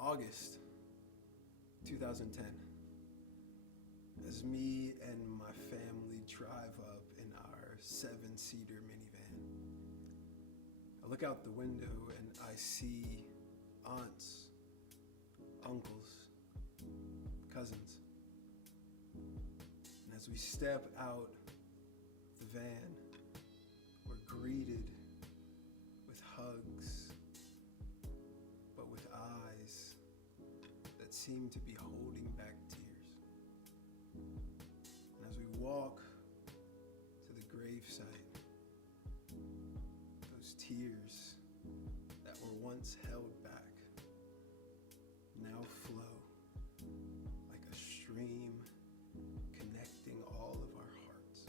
August 2010, as me and my family drive up in our 7-seater minivan. I look out the window and I see aunts, uncles, cousins. And as we step out the van, we're greeted with hugs, but with eyes that seem to be holding back tears. And as we walk to the gravesite, those tears that were once held back now flow like a stream connecting all of our hearts.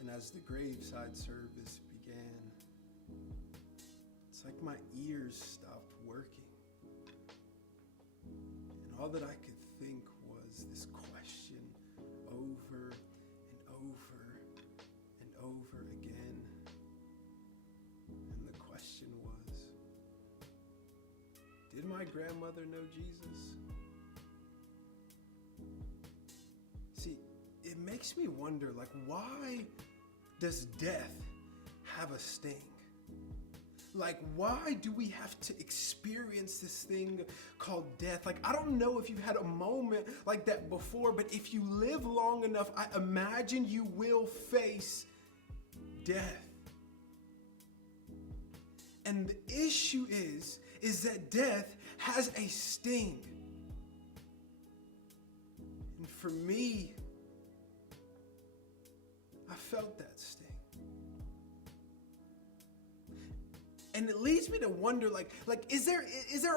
And as the graveside service began, it's like my ears stopped working. And all that I could think was this question over and over and over again. And the question was, did my grandmother know Jesus? See, it makes me wonder, like, why does death have a sting? Like, why do we have to experience this thing called death? Like, I don't know if you've had a moment like that before, but if you live long enough, I imagine you will face death. And the issue is that death has a sting. And for me, I felt that sting. And it leads me to wonder, like, is there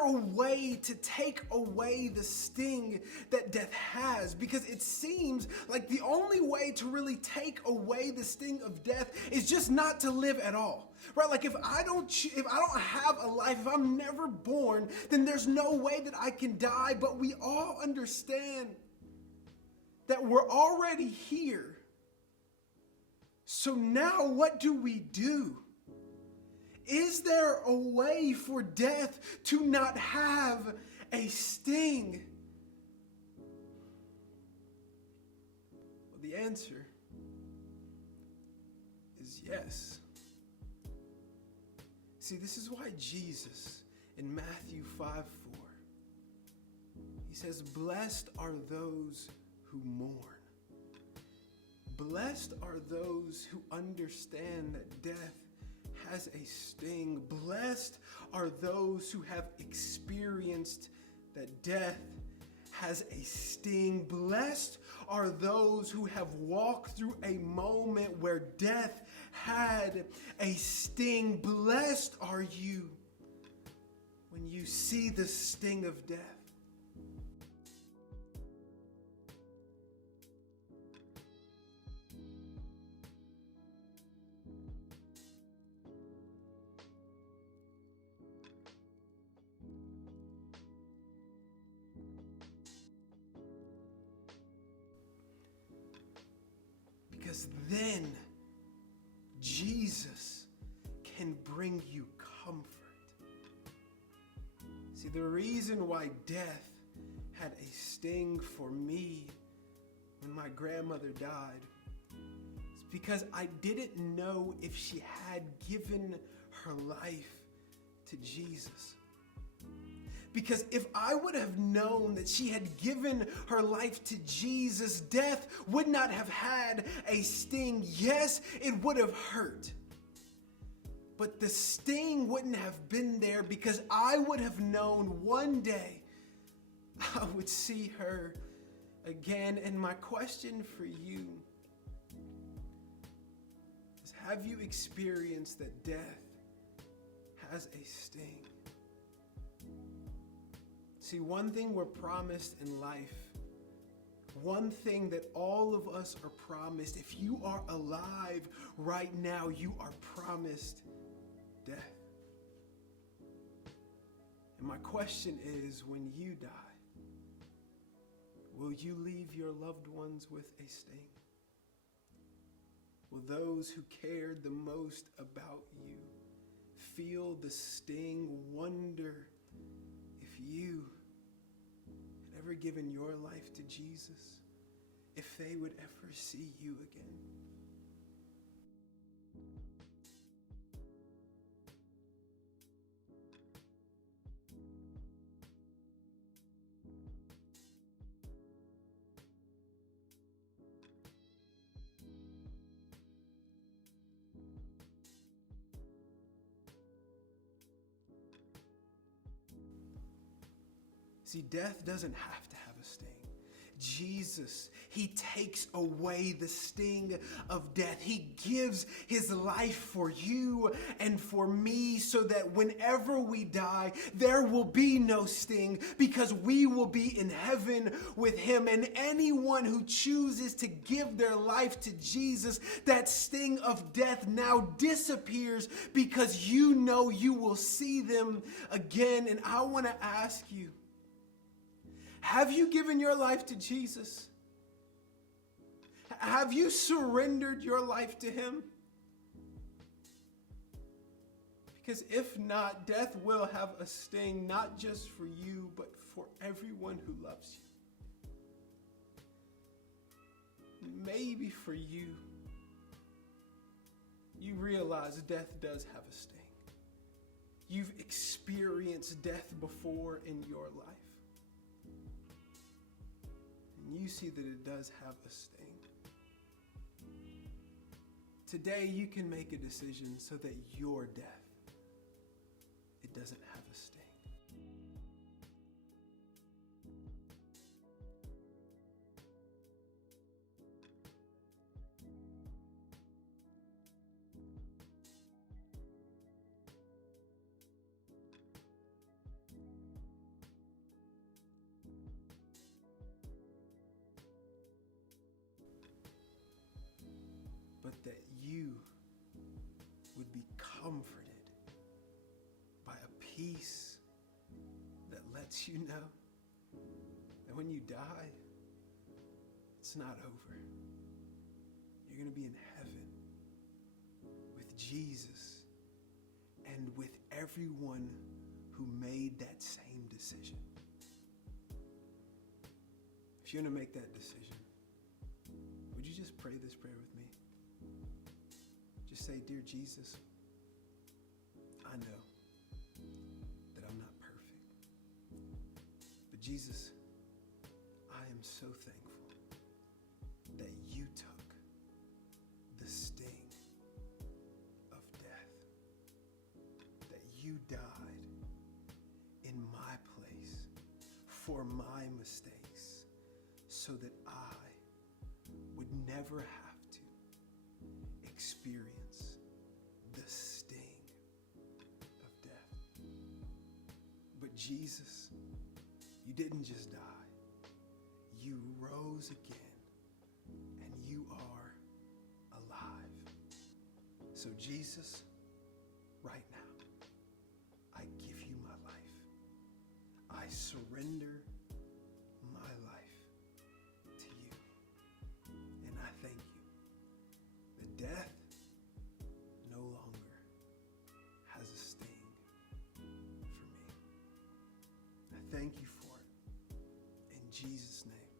a way to take away the sting that death has? Because it seems like the only way to really take away the sting of death is just not to live at all, right? Like, if I don't have a life, if I'm never born, then there's no way that I can die. But we all understand that we're already here. So now what do we do? Is there a way for death to not have a sting? Well, the answer is yes. See, this is why Jesus in Matthew 5:4, he says, "Blessed are those who mourn. Blessed are those who understand that death has a sting. Blessed are those who have experienced that death has a sting. Blessed are those who have walked through a moment where death had a sting. Blessed are you when you see the sting of death." Because then Jesus can bring you comfort. See, the reason why death had a sting for me when my grandmother died is because I didn't know if she had given her life to Jesus. Because if I would have known that she had given her life to Jesus, death would not have had a sting. Yes, it would have hurt. But the sting wouldn't have been there because I would have known one day I would see her again. And my question for you is, have you experienced that death has a sting? See, one thing we're promised in life, one thing that all of us are promised, if you are alive right now, you are promised death. And my question is, when you die, will you leave your loved ones with a sting? Will those who cared the most about you feel the sting, wonder if you had ever given your life to Jesus, if they would ever see you again? See, death doesn't have to have a sting. Jesus, he takes away the sting of death. He gives his life for you and for me so that whenever we die, there will be no sting because we will be in heaven with him. And anyone who chooses to give their life to Jesus, that sting of death now disappears because you know you will see them again. And I want to ask you, have you given your life to Jesus? Have you surrendered your life to him? Because if not, death will have a sting, not just for you, but for everyone who loves you. Maybe for you, you realize death does have a sting. You've experienced death before in your life. And you see that it does have a sting. Today you can make a decision so that your death, it doesn't have a sting. But that you would be comforted by a peace that lets you know that when you die, it's not over. You're going to be in heaven with Jesus and with everyone who made that same decision. If you're going to make that decision, would you just pray this prayer with me? Just say, "Dear Jesus, I know that I'm not perfect. But Jesus, I am so thankful that you took the sting of death, that you died in my place for my mistakes so that I would never have to experience the sting of death. But Jesus, you didn't just die. You rose again and you are alive. So Jesus, right now, I give you my life. I surrender my life to you. And I thank you that death no longer has a sting for me. I thank you for it. In Jesus' name.